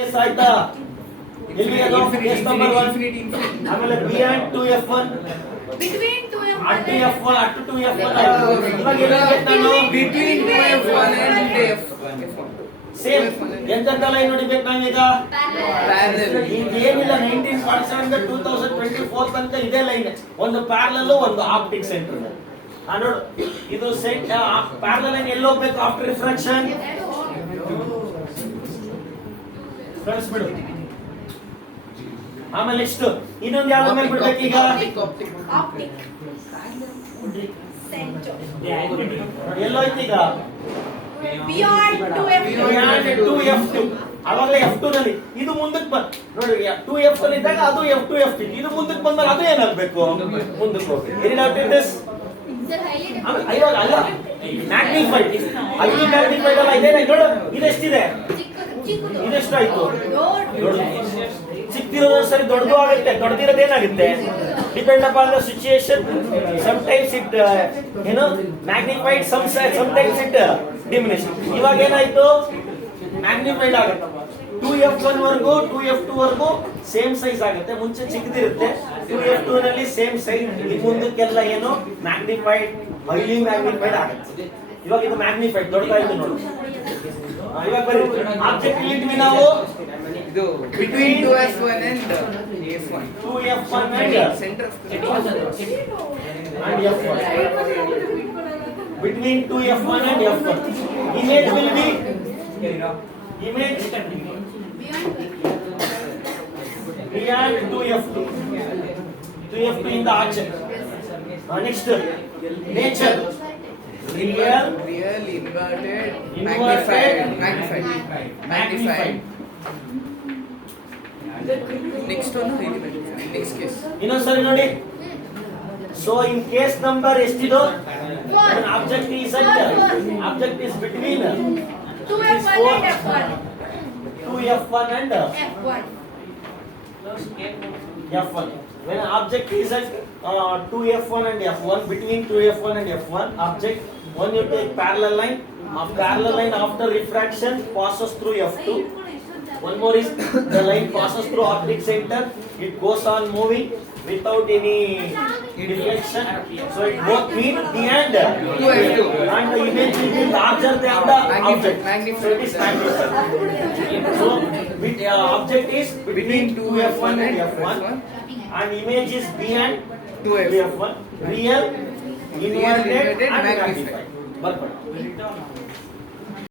Case ಆಯ್ತಾ? ಎಲ್ಲಿ ಅದು ಕೇಸ್ ನಂಬರ್ 1 ಆಮೇಲೆ beyond 2f1 Between 2f1 up to f1 up to 2f1 ಇವಾಗ ಏನು ನಾನು Between 2f1 and f1. Same ಎಂತ ಲೈನ್ ನೋಡಿಬೇಕು ನಾವೀಗ Parallel. ಏನಿಲ್ಲ 1947 2024 ತನಕ ಇದೇ ಲೈನ್, ಒಂದು ಪ್ಯಾರಲಲ್ ಒಂದು ಆಪ್ಟಿಕ್ ಸೆಂಟರ್. ನೋಡು ಇದು ಪ್ಯಾರಲಲ್ ಲೈನ್ ಎಲ್ಲಿ ಹೋಗ್ಬೇಕು ಆಫ್ಟರ್ ರಿಫ್ರಾಕ್ಷನ್ ಕಳಿಸ್ಬಿಡು. ಆಮೇಲೆ ನೆಕ್ಸ್ಟ್ ಇನ್ನೊಂದು ಯಾವ್ದು ಮೇಲೆ ಬಿಡ್ಬೇಕು ಈಗ optic center ಎಲ್ಲೋಯ್ತು ಈಗ beyond 2f2 ಅವಾಗಲೇ f2 ನಲ್ಲಿ ಇದು ಮುಂದಕ್ಕೆ ನೋಡಿ 2f ಅಲ್ಲಿ ಇದ್ದಾಗ ಅದು f2 f2 ಇದು ಮುಂದಕ್ಕೆ ಬಂದಾಗ ಅದು ಏನಾಗಬೇಕು ಮುಂದಕ್ಕೆ ಹೋಗ್ಬೇಕು. ಏನ್ ಆಗ್ತಿದೆ ಇವಾಗ ಅಲ್ಲ ಮ್ಯಾಗ್ನಿಫೈಡ್ ಅಲ್ಲಿ ಮ್ಯಾಗ್ನಿಫೈಡ್ ಅಲ್ಲ ಇದೇನೆ ನೋಡು ಇದೆಷ್ಟಿದೆ ಇದೆಷ್ಟಾಯ್ತು ನೋಡು ಚಿಕ್ಕಿರೋದು ಸರಿ ದೊಡ್ಡದು ಆಗುತ್ತೆ, ದೊಡ್ಡದಿರೋದು ಏನಾಗುತ್ತೆ depend upon the situation. Sometimes it ಏನು ಮ್ಯಾಗ್ನಿಫೈಡ್ ಸಮಟೈಮ್ಸ್ ಇಟ್ ಡಿಮಿನಿಷ್. ಇವಾಗ ಏನಾಯ್ತು ಮ್ಯಾಗ್ನಿಫೈಡ್ ಆಗುತ್ತೆ 2f1 ವರೆಗೂ 2f2 ವರೆಗೂ ಸೇಮ್ ಸೈಜ್ ಆಗುತ್ತೆ. ಮುಂಚೆ ಚಿಕ್ಕದಿರುತ್ತೆ 2f2 ನಲ್ಲಿ ಸೇಮ್ ಸೈಜ್, ಇನ್ನು ಮುಂದಕ್ಕೆಲ್ಲ ಏನು ಮ್ಯಾಗ್ನಿಫೈಡ್ ಹೈಲಿ ಮ್ಯಾಗ್ನಿಫೈಡ್ ಆಗುತ್ತೆ. ಇವಾಗ ಇದು ಮ್ಯಾಗ್ನಿಫೈಡ್ ದೊಡ್ಡದಾಯ್ತು ನೋಡು. ಇವಾಗ ಬರೀ ಆಬ್ಜೆಕ್ಟ್ ಇಲ್ಲಿದ್ವಿ ನಾವು ಇದು between 2f1 and f1. 2f1 and Center of f1 between 2f1 and f1 image will be image beyond 2f2 in the archer. Next nature real inverted magnified. Next one next case. ಇನ್ನೊಂದ್ಸರಿ ನೋಡಿ. So in case number ಎಷ್ಟಿದು object is object is between 2f1 and f1 2f1 and f1 f1. When object is at 2f1 and f1, between 2f1 and f1 object, when you take parallel line, parallel line after refraction passes through f2. One more is the line passes through optic center, it goes on moving without any deflection, so it both mean beyond 2f2 and the image will be larger than the object, so it is magnified. So with object is between 2f1 and f1 and image is beyond 2f1, real, inverted and magnified.